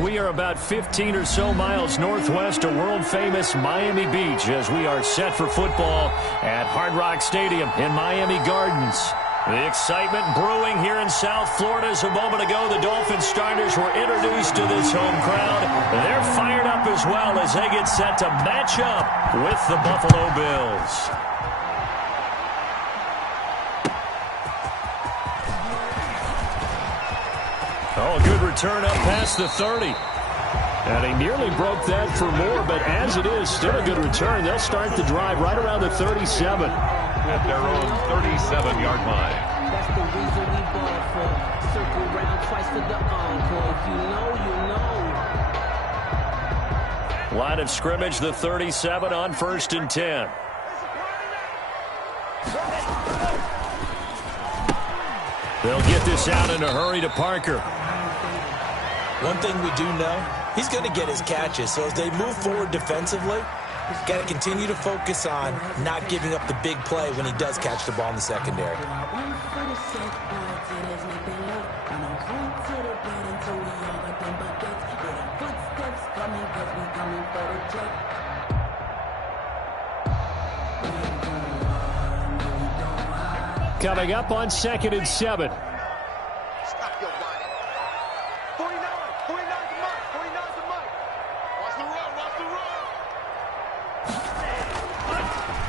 We are about 15 or so miles northwest of world-famous Miami Beach as we are set for football at Hard Rock Stadium in Miami Gardens. The excitement brewing here in South Florida. As a moment ago, the Dolphins starters were introduced to this home crowd. They're fired up as well as they get set to match up with the Buffalo Bills. Oh, good return up past the 30. And he nearly broke that for more, but as it is, still a good return. They'll start the drive right around the 37. At their own 37-yard line. That's the reason we ball for. Circle round twice for the encore. If you know, you know. Line of scrimmage, the 37 on 1st and 10. They'll get this out in a hurry to Parker. One thing we do know, he's going to get his catches. So as they move forward defensively, got to continue to focus on not giving up the big play when he does catch the ball in the secondary. Coming up on 2nd and 7. Stop your body. 49's the mark. 49's the mark. Watch the run.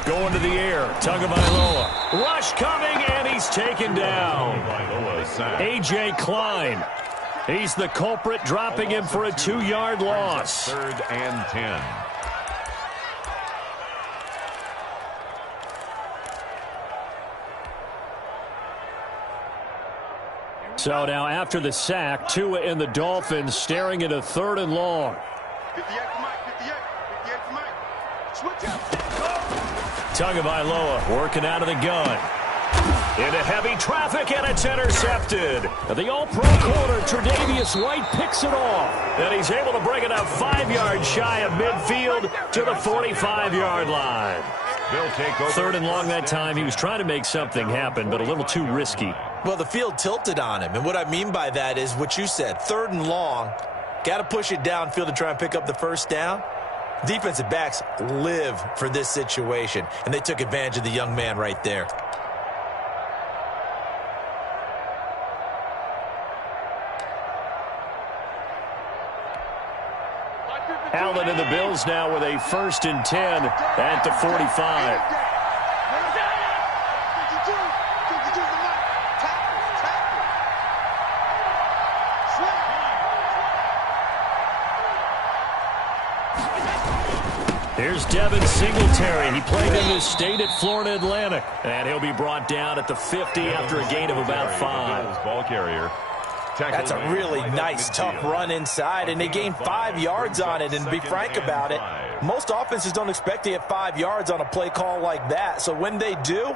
Going to the air. Tagovailoa. Rush coming, and he's taken down. A.J. Klein. He's the culprit, dropping him for a 2-yard loss. 3rd and 10. So now after the sack, Tua and the Dolphins staring at a 3rd and long. 58 to Mike. 58 to Mike. Switch out. Tagovailoa working out of the gun. Into heavy traffic, and it's intercepted. The all-pro corner, Tre'Davious White, picks it off. And he's able to bring it up 5 yards shy of midfield to the 45-yard line. They'll take over. 3rd and long that time. He was trying to make something happen, but a little too risky. Well, the field tilted on him, and what I mean by that is what you said. 3rd and long, got to push it downfield to try and pick up the first down. Defensive backs live for this situation, and they took advantage of the young man right there. Allen and the Bills now with a 1st and 10 at the 45. Here's Devin Singletary. He played in his state at Florida Atlantic. And he'll be brought down at the 50 after a gain of about 5. Ball carrier. That's a really nice, tough run inside, and they gained 5 yards on it. And to be frank about it, most offenses don't expect to get 5 yards on a play call like that. So when they do,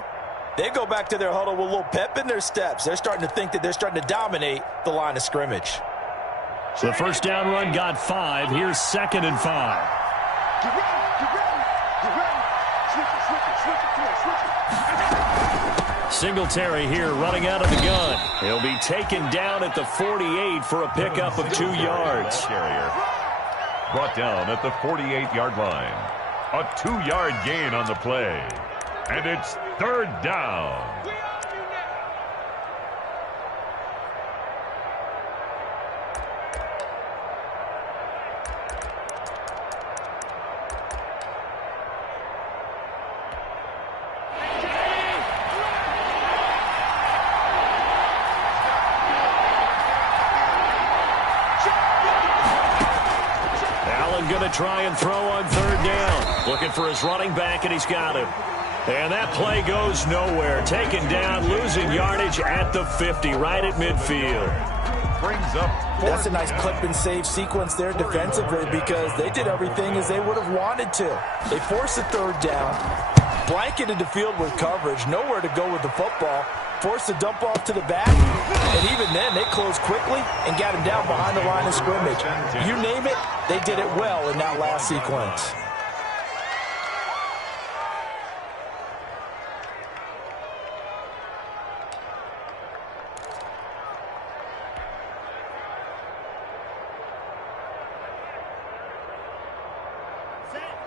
they go back to their huddle with a little pep in their steps. They're starting to think that they're starting to dominate the line of scrimmage. So the first down run got 5. Here's 2nd and 5. Get ready. Switch it. Singletary here running out of the gun. He'll be taken down at the 48 for a pickup of 2 yards. Carrier brought down at the 48-yard line. A 2-yard gain on the play. And it's 3rd down. Try and throw on 3rd down. Looking for his running back, and he's got him. And that play goes nowhere. Taken down, losing yardage at the 50, right at midfield. Brings up. That's a nice clip and save sequence there defensively because they did everything as they would have wanted to. They forced the 3rd down, blanketed the field with coverage, nowhere to go with the football, forced the dump off to the back, and even then they closed quickly and got him down behind the line of scrimmage. You name it, they did it well in that last sequence.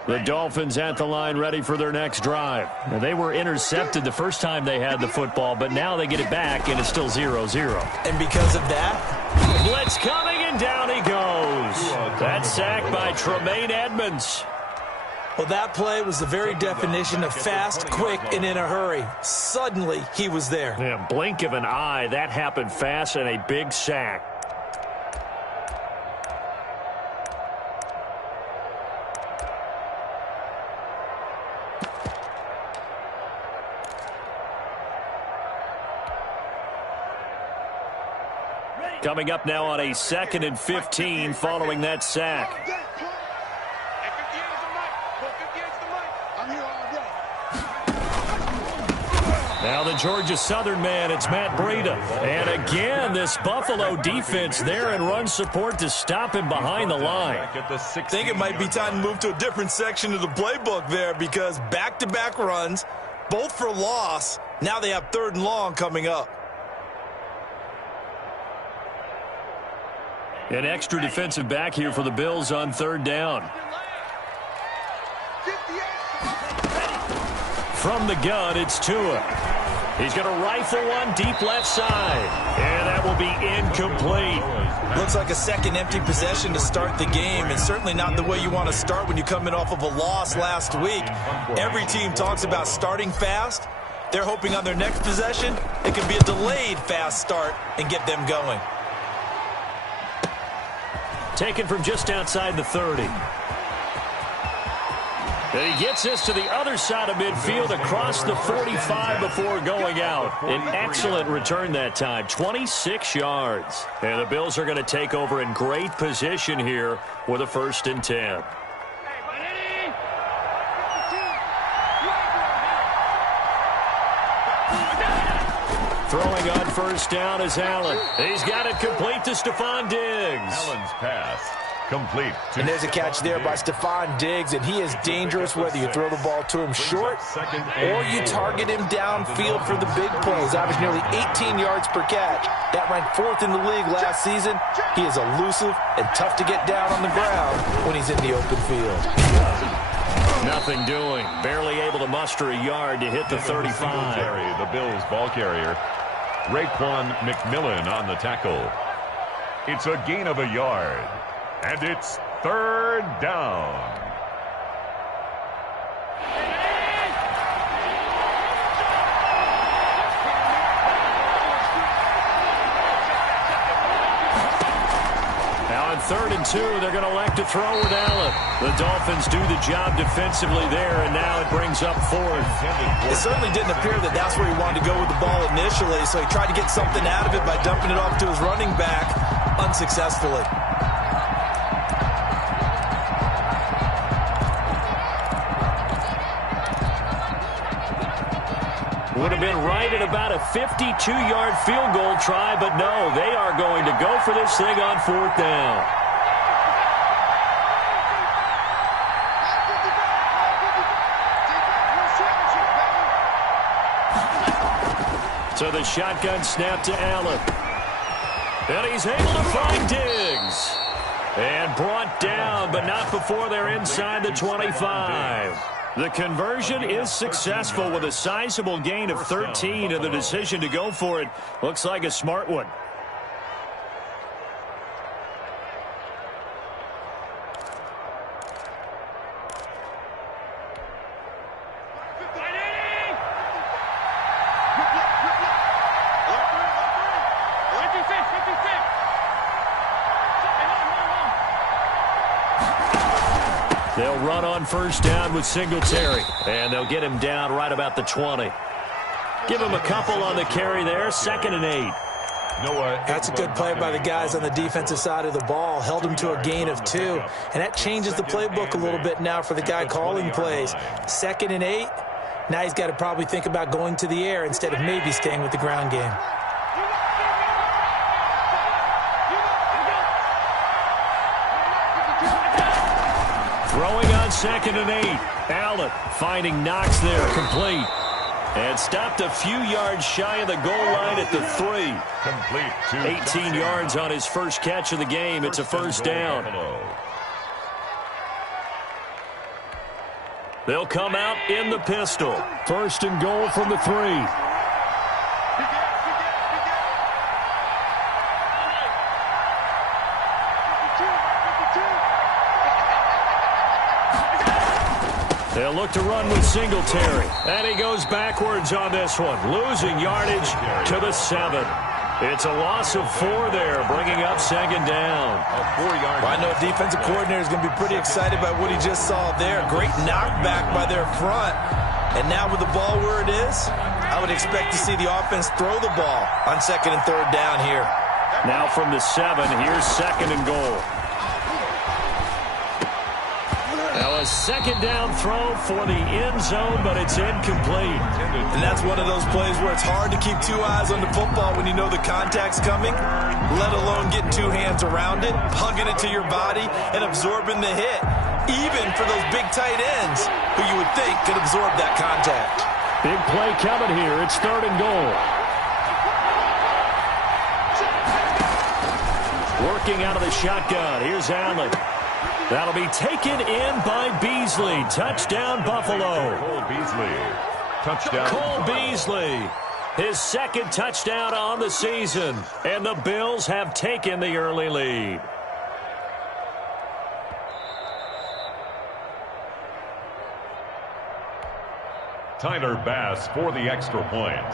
The Dolphins at the line ready for their next drive. Now, they were intercepted the first time they had the football, but now they get it back, and it's still 0-0. And because of that, blitz coming, and down he goes. That sack by Tremaine Edmonds. well, that play was the very definition of fast, quick, and in a hurry. Suddenly, he was there. Yeah, blink of an eye, that happened fast, and a big sack. Coming up now on a 2nd and 15 following that sack. Now the Georgia Southern man, it's Matt Breida. And again, this Buffalo defense there in run support to stop him behind the line. I think it might be time to move to a different section of the playbook there because back-to-back runs, both for loss. Now they have 3rd and long coming up. An extra defensive back here for the Bills on 3rd down. From the gun, it's Tua. He's going to rifle one deep left side. And that will be incomplete. Looks like a second empty possession to start the game, and certainly not the way you want to start when you're coming off of a loss last week. Every team talks about starting fast. They're hoping on their next possession, it can be a delayed fast start and get them going. Taken from just outside the 30. And he gets this to the other side of midfield across the 45 before going out. An excellent return that time, 26 yards. And the Bills are going to take over in great position here with a 1st and 10. Throwing on 1st down is Allen. He's got it complete to Stephon Diggs. Allen's pass complete. And there's a catch there by Stephon Diggs, and he is dangerous whether you throw the ball to him short or you target him downfield for the big plays. Averaged nearly 18 yards per catch. That ranked 4th in the league last season. He is elusive and tough to get down on the ground when he's in the open field. Nothing doing. Barely able to muster a yard to hit the 35. The Bills ball carrier. Raekwon McMillan on the tackle. It's a gain of a yard. And it's 3rd down. Now on 3rd and 2, they're going to elect to throw with Allen. The Dolphins do the job defensively there, and now it brings up 4th. It certainly didn't appear that that's where he wanted to go with the ball initially, so he tried to get something out of it by dumping it off to his running back unsuccessfully. Would have been right at about a 52-yard field goal try, but no, they are going to go for this thing on 4th down. So the shotgun snap to Allen. And he's able to find Diggs. And brought down, but not before they're inside the 25. The conversion is successful with a sizable gain of 13, and the decision to go for it looks like a smart one. They'll run on 1st down with Singletary, and they'll get him down right about the 20. Give him a couple on the carry there, 2nd and 8. That's a good play by the guys on the defensive side of the ball. Held him to a gain of 2, and that changes the playbook a little bit now for the guy calling plays. 2nd and 8, now he's got to probably think about going to the air instead of maybe staying with the ground game. Throwing on 2nd and 8. Allen finding Knox there, complete. And stopped a few yards shy of the goal line at the 3. Complete. 18 yards on his first catch of the game. It's a 1st down. They'll come out in the pistol. First and goal from the 3. They'll look to run with Singletary. And he goes backwards on this one, losing yardage to the 7. It's a loss of 4 there, bringing up second down. A 4-yard. Well, I know a defensive coordinator is going to be pretty excited by what he just saw there. Great knockback by their front. And now with the ball where it is, I would expect to see the offense throw the ball on second and third down here. Now from the 7, here's second and goal. Now a second down throw for the end zone, but it's incomplete. And that's one of those plays where it's hard to keep 2 eyes on the football when you know the contact's coming, let alone getting 2 hands around it, hugging it to your body, and absorbing the hit, even for those big tight ends who you would think could absorb that contact. Big play coming here. It's third and goal. Working out of the shotgun. Here's Allen. That'll be taken in by Beasley. Touchdown, Buffalo. Cole Beasley. Touchdown. Cole Beasley. His second touchdown on the season. And the Bills have taken the early lead. Tyler Bass for the extra point.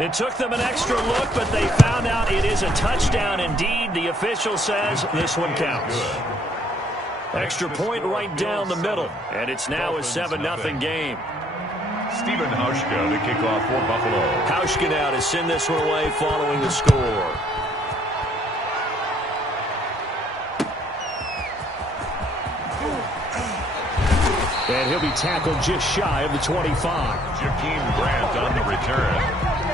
It took them an extra look, but they found out it is a touchdown indeed. The official says this one counts. Extra point right down the middle, and it's now a 7-0 game. Stephen Hauschka to kick off for Buffalo. Hauschka now to send this one away following the score. And he'll be tackled just shy of the 25. Jakeem Grant on the return.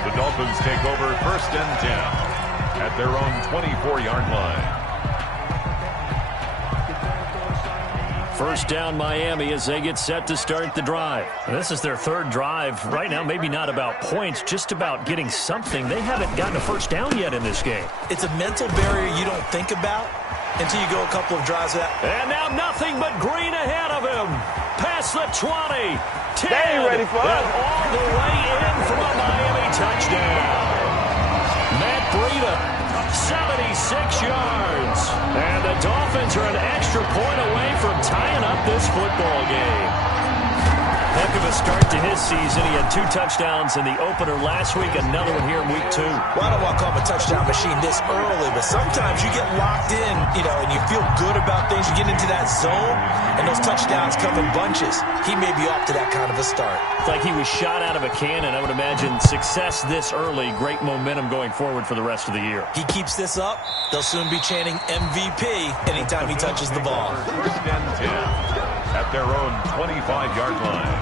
The Dolphins take over first and 10 at their own 24-yard line. First down Miami as they get set to start the drive. This is their third drive. Right now, maybe not about points, just about getting something. They haven't gotten a first down yet in this game. It's a mental barrier you don't think about until you go a couple of drives out. And now nothing but green ahead of him. Past the 20, 10, they ain't ready for us. And all the way in for a Miami touchdown. Matt Breida, 76 yards. And the Dolphins are an extra point away from tying up this football game. Heck of a start to his season. He had 2 touchdowns in the opener last week, another one here in week 2. Well, I don't want to call him a touchdown machine this early, but sometimes you get locked in, and you feel good about things. You get into that zone, and those touchdowns come in bunches. He may be off to that kind of a start. It's like he was shot out of a cannon. I would imagine success this early, great momentum going forward for the rest of the year. He keeps this up, they'll soon be chanting MVP anytime he touches the ball. First and 10 at their own 25-yard line.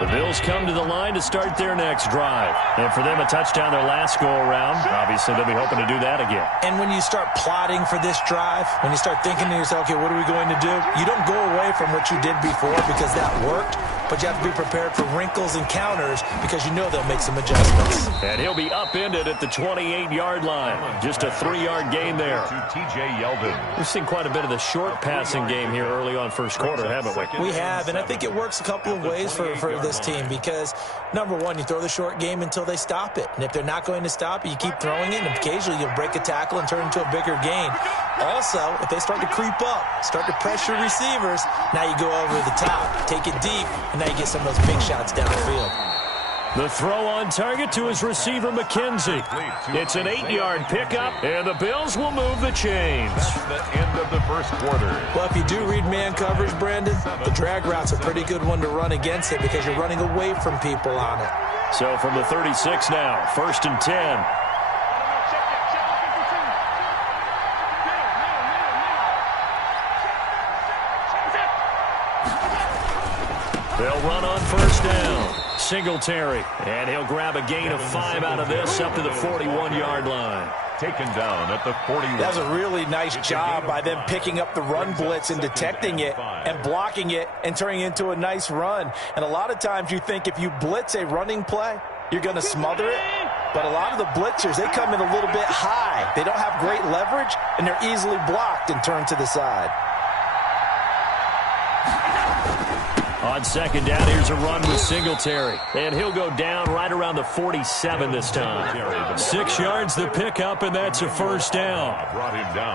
The Bills come to the line to start their next drive. And for them, a touchdown their last go-around. Obviously, they'll be hoping to do that again. And when you start plotting for this drive, when you start thinking to yourself, okay, what are we going to do? You don't go away from what you did before because that worked, but you have to be prepared for wrinkles and counters because you know they'll make some adjustments. And he'll be upended at the 28-yard line. Just a 3-yard gain there. To T.J. Yeldon. We've seen quite a bit of the short passing game here early on first quarter, haven't we? We have, and I think it works a couple of ways for this team because, number one, you throw the short game until they stop it. And if they're not going to stop it, you keep throwing it, and occasionally you'll break a tackle and turn it into a bigger gain. Also, if they start to creep up, start to pressure receivers, now you go over the top, take it deep, and now you get some of those big shots down the field. The throw on target to his receiver, McKenzie. It's an 8-yard pickup, and the Bills will move the chains. That's the end of the first quarter. Well, if you do read man coverage, Brandon, the drag route's a pretty good one to run against it because you're running away from people on it. So from the 36 now, first and 10. They'll run on first down. Singletary, and he'll grab a gain of 5 out of this up to the 41-yard line. Taken down at the 41. That was a really nice job by them picking up the run blitz and detecting it and blocking it and turning it into a nice run. And a lot of times you think if you blitz a running play, you're going to smother it. But a lot of the blitzers, they come in a little bit high. They don't have great leverage, and they're easily blocked and turned to the side. On second down, here's a run with Singletary. And he'll go down right around the 47 this time. 6 yards the pickup, and that's a first down.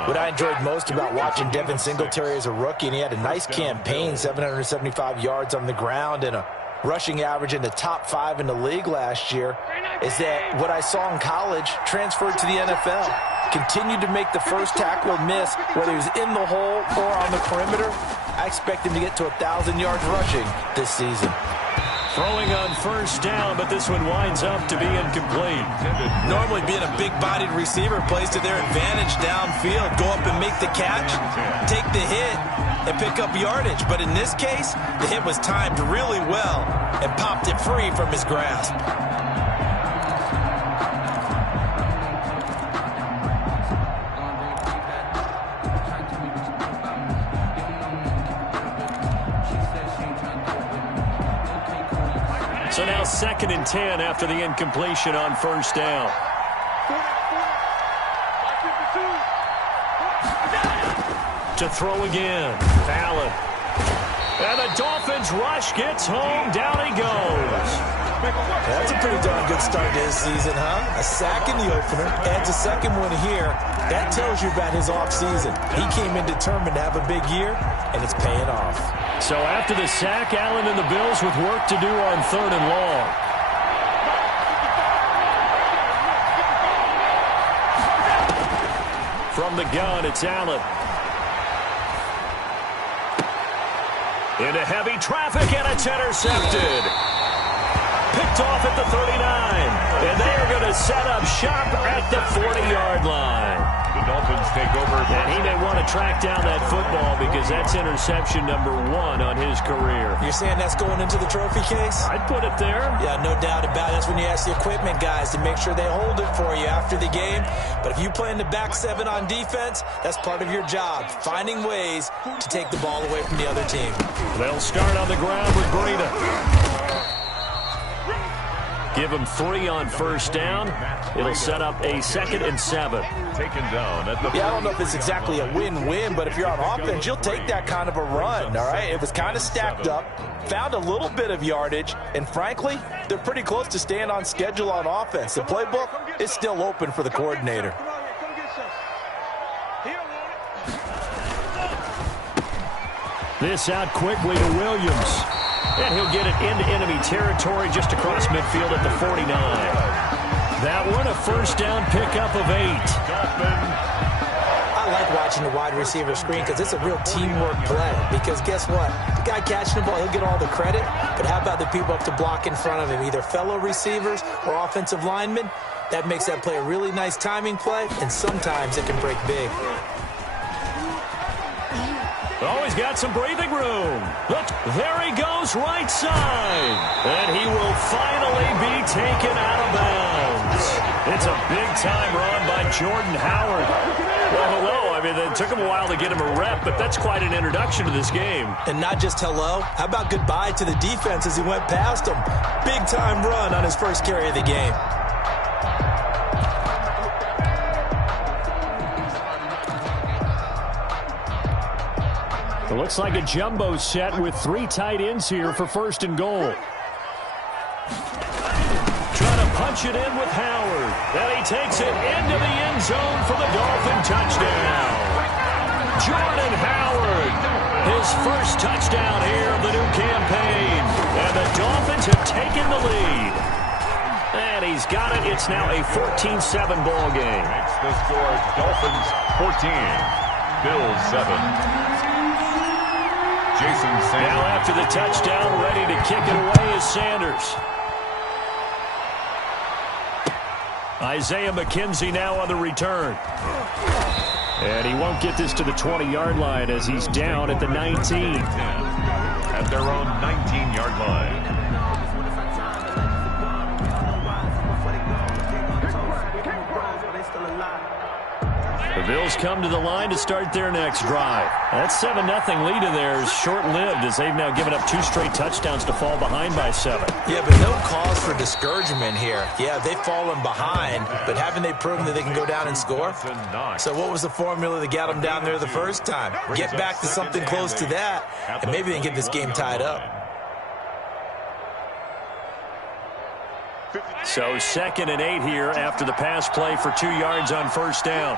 What I enjoyed most about watching Devin Singletary as a rookie, and he had a nice campaign, 775 yards on the ground and a rushing average in the top 5 in the league last year, is that what I saw in college transferred to the NFL. Continued to make the first tackle miss, whether he was in the hole or on the perimeter. I expect him to get to 1,000 yards rushing this season. Throwing on first down, but this one winds up to be incomplete. Normally being a big-bodied receiver plays to their advantage downfield. Go up and make the catch, take the hit, and pick up yardage. But in this case, the hit was timed really well and popped it free from his grasp. So now 2nd and 10 after the incompletion on first down. To throw again. Fallon. And the Dolphins rush gets home. Down he goes. That's a pretty darn good start to his season, huh? A sack in the opener, adds a second one here. That tells you about his offseason. He came in determined to have a big year, and it's paying off. So after the sack, Allen and the Bills with work to do on 3rd and long. From the gun, it's Allen. Into heavy traffic, and it's intercepted. Picked off at the 39. And they are going to set up shop at the 40-yard line. The Dolphins take over. And he may want to track down that football because that's interception number 1 on his career. You're saying that's going into the trophy case? I'd put it there. Yeah, no doubt about it. That's when you ask the equipment guys to make sure they hold it for you after the game. But if you play in the back 7 on defense, that's part of your job, finding ways to take the ball away from the other team. They'll start on the ground with Breida. Give him 3 on first down. It'll set up a 2nd and 7. Taken down at the... Yeah, I don't know if it's exactly a win-win, but if you're on offense, you'll take that kind of a run, all right? It was kind of stacked up, found a little bit of yardage, and frankly, they're pretty close to staying on schedule on offense. The playbook is still open for the coordinator. This out quickly to Williams. And he'll get it into enemy territory just across midfield at the 49. That one, a first down pickup of 8. I like watching the wide receiver screen because it's a real teamwork play. Because guess what? The guy catching the ball, he'll get all the credit. But how about the people up to block in front of him, either fellow receivers or offensive linemen? That makes that play a really nice timing play, and sometimes it can break big. Oh, he's got some breathing room. Look, there he goes, right side. And he will finally be taken out of bounds. It's a big-time run by Jordan Howard. Well, hello. I mean, it took him a while to get him a rep, but that's quite an introduction to this game. And not just hello. How about goodbye to the defense as he went past him? Big-time run on his first carry of the game. It looks like a jumbo set with 3 tight ends here for 1st and goal. Trying to punch it in with Howard. And he takes it into the end zone for the Dolphin touchdown. Jordan Howard, his first touchdown here of the new campaign. And the Dolphins have taken the lead. And he's got it. It's now a 14-7 ball game. Makes the score Dolphins 14, Bills 7. Jason Sanders. Now after the touchdown, ready to kick it away is Sanders. Isaiah McKenzie now on the return. And he won't get this to the 20-yard line as he's down at the 19. At their own 19-yard line. The Bills come to the line to start their next drive. That 7-0 lead of theirs short-lived as they've now given up 2 straight touchdowns to fall behind by 7. Yeah, but no cause for discouragement here. Yeah, they've fallen behind, but haven't they proven that they can go down and score? So what was the formula that got them down there the first time? Get back to something close to that, and maybe they can get this game tied up. So 2nd and 8 here after the pass play for 2 yards on first down.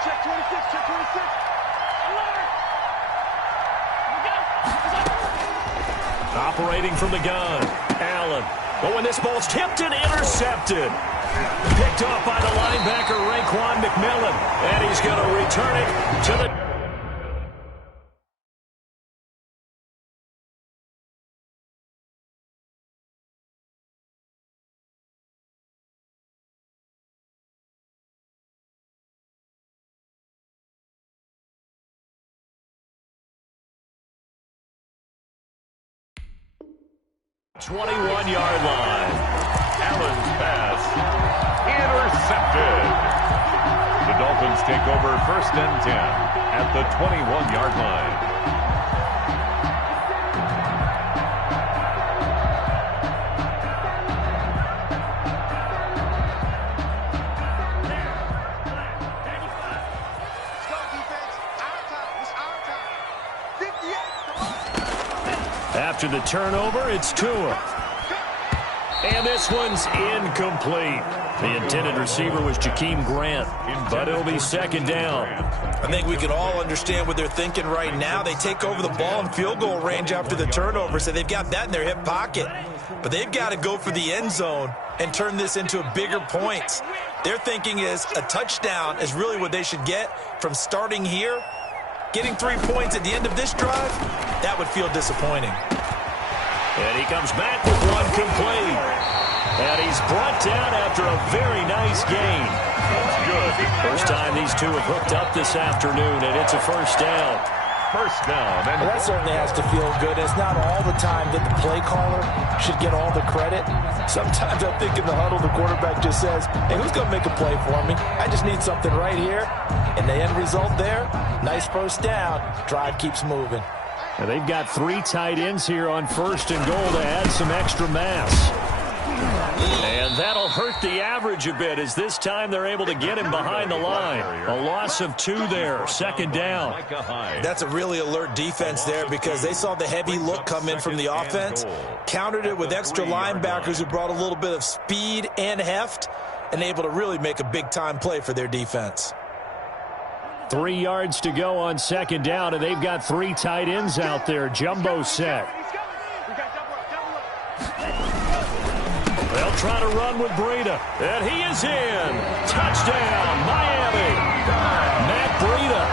Check 26, check 26. Operating from the gun, Allen. But when this ball's tipped and intercepted. Picked off by the linebacker, Raekwon McMillan. And he's going to return it to the... 21-yard line. Allen's pass intercepted. The Dolphins take over 1st and 10 at the 21-yard line. After the turnover, it's Tua. And this one's incomplete. The intended receiver was Jakeem Grant, but it'll be 2nd down. I think we can all understand what they're thinking right now. They take over the ball in field goal range after the turnover, so they've got that in their hip pocket. But they've got to go for the end zone and turn this into bigger points. Their thinking is a touchdown is really what they should get from starting here. Getting 3 points at the end of this drive, that would feel disappointing. And he comes back with one complete. And he's brought down after a very nice gain. That's good. First time these two have hooked up this afternoon, and it's a first down. First down. And well, that certainly has to feel good. It's not all the time that the play caller should get all the credit. Sometimes I think in the huddle, the quarterback just says, hey, who's going to make a play for me? I just need something right here. And the end result there, nice first down. Drive keeps moving. And they've got 3 tight ends here on 1st and goal to add some extra mass. And that'll hurt the average a bit as this time they're able to get him behind the line. A loss of 2 there, 2nd down. That's a really alert defense there because they saw the heavy look come in from the offense, countered it with extra linebackers who brought a little bit of speed and heft, and able to really make a big-time play for their defense. 3 yards to go on 2nd down, and they've got 3 tight ends out there. Jumbo set. They'll try to run with Breida, and he is in. Touchdown, Miami. Matt Breida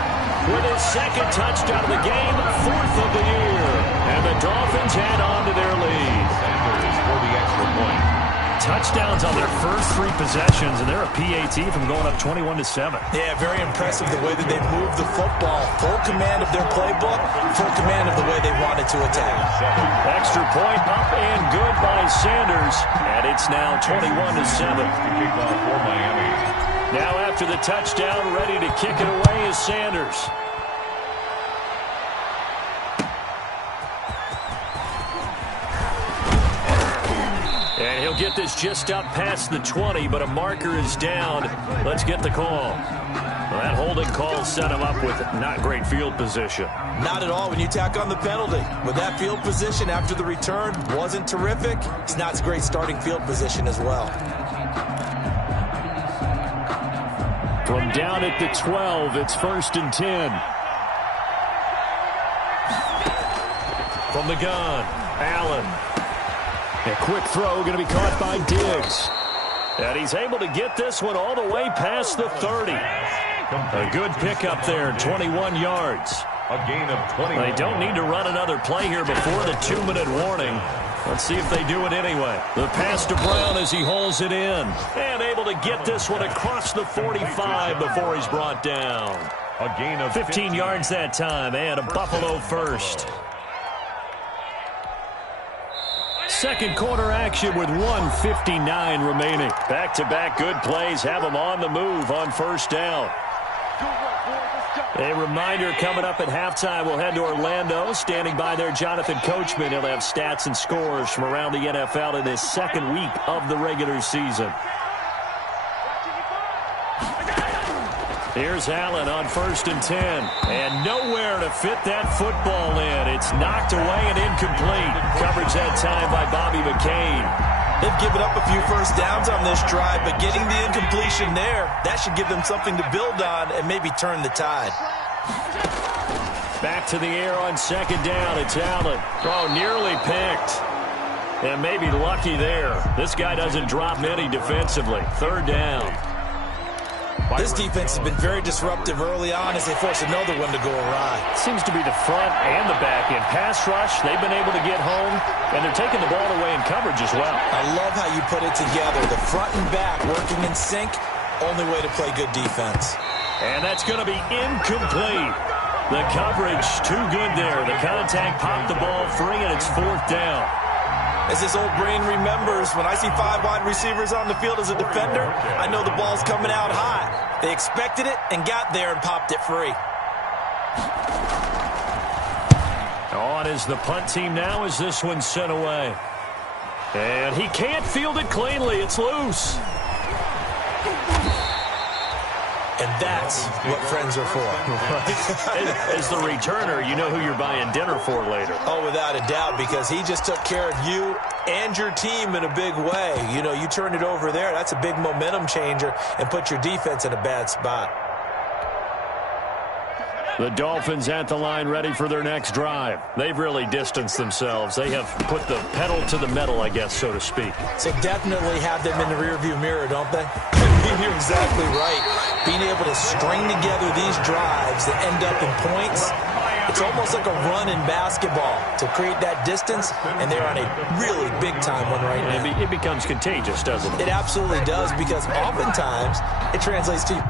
with his 2nd touchdown of the game, 4th of the year. And the Dolphins add on to their lead. Sanders for the extra point. Touchdowns on their first 3 possessions, and they're a PAT from going up 21-7. Yeah, very impressive the way that they moved the football. Full command of their playbook, full command of the way they wanted to attack. Extra point up and good by Sanders, and it's now 21-7. Kickoff for Miami. Now after the touchdown, ready to kick it away is Sanders. And he'll get this just up past the 20, but a marker is down. Let's get the call. Well, that holding call set him up with not great field position. Not at all when you tack on the penalty. With that field position after the return wasn't terrific, it's not a great starting field position as well. From down at the 12, it's 1st and 10. From the gun, Allen. A quick throw going to be caught by Diggs. And he's able to get this one all the way past the 30. A good pickup there, 21 yards. A gain of 20. They don't need to run another play here before the 2-minute warning. Let's see if they do it anyway. The pass to Brown as he hauls it in. And able to get this one across the 45 before he's brought down. A gain of 15 yards that time, and a Buffalo first. Second quarter action with 1:59 remaining. Back-to-back good plays have them on the move on first down. A reminder coming up at halftime. We'll head to Orlando. Standing by there, Jonathan Coachman. He'll have stats and scores from around the NFL in his second week of the regular season. Here's Allen on 1st and 10. And nowhere to fit that football in. It's knocked away and incomplete. Coverage that time by Bobby McCain. They've given up a few first downs on this drive, but getting the incompletion there, that should give them something to build on and maybe turn the tide. Back to the air on 2nd down. It's Allen. Oh, nearly picked. And maybe lucky there. This guy doesn't drop many defensively. 3rd down. This defense has been very disruptive early on as they force another one to go awry. Seems to be the front and the back end. Pass rush, they've been able to get home, and they're taking the ball away in coverage as well. I love how you put it together. The front and back working in sync, only way to play good defense. And that's going to be incomplete. The coverage too good there. The contact popped the ball free, and it's 4th down. As this old brain remembers, when I see 5 wide receivers on the field as a defender, I know the ball's coming out high. They expected it and got there and popped it free. On is the punt team now as this one's sent away. And he can't field it cleanly. It's loose. And that's what friends are for. As the returner, you know who you're buying dinner for later. Oh, without a doubt, because he just took care of you and your team in a big way. You know, you turn it over there, that's a big momentum changer and put your defense in a bad spot. The Dolphins at the line ready for their next drive. They've really distanced themselves. They have put the pedal to the metal, I guess, so to speak. So definitely have them in the rearview mirror, don't they? You're exactly right. Being able to string together these drives that end up in points, it's almost like a run in basketball to create that distance, and they're on a really big-time one right now. It becomes contagious, doesn't it? It absolutely does, because oftentimes it translates to